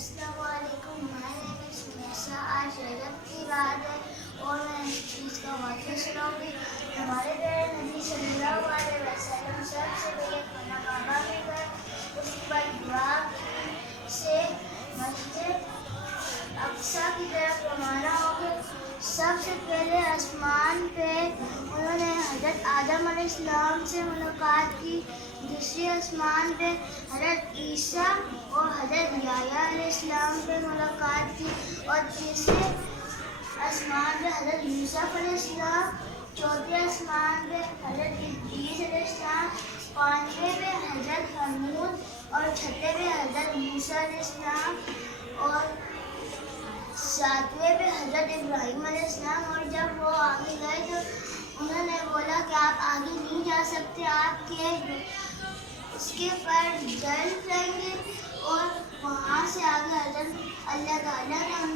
السلام علیکم. My name is Mesa. آج رجب کی رات ہے اور میں اس چیز کا واقعہ سناؤں گی. ہمارے پیارے نبی صلی اللہ علیہ وسلم سب سے پہلے خانہ کعبہ میں گئے. اس کے بعد دعا سے مسجد اقصیٰ کی طرف روانہ ہو گئے. سب سے پہلے آسمان پہ انہوں نے حضرت آدم علیہ السلام سے ملاقات کی. دوسری آسمان پہ حضرت عیسیٰ اور حضرت یحییٰ علیہ السلام پہ ملاقات کی. اور تیسرے آسمان پہ حضرت یوسف علیہ السلام. چوتھے آسمان پہ حضرت ادریس علیہ السلام. پانچویں پہ حضرت حمود اور چھٹے پہ حضرت موسیٰ علیہ السلام. اور ساتویں پہ حضرت ابراہیم علیہ السلام. اور جب وہ آگے گئے تو انہوں نے بولا کہ آپ آگے نہیں جا سکتے, آپ کے اس کے پر جل جائیں گے. اور وہاں سے آگے حضرت اللہ تعالیٰ نے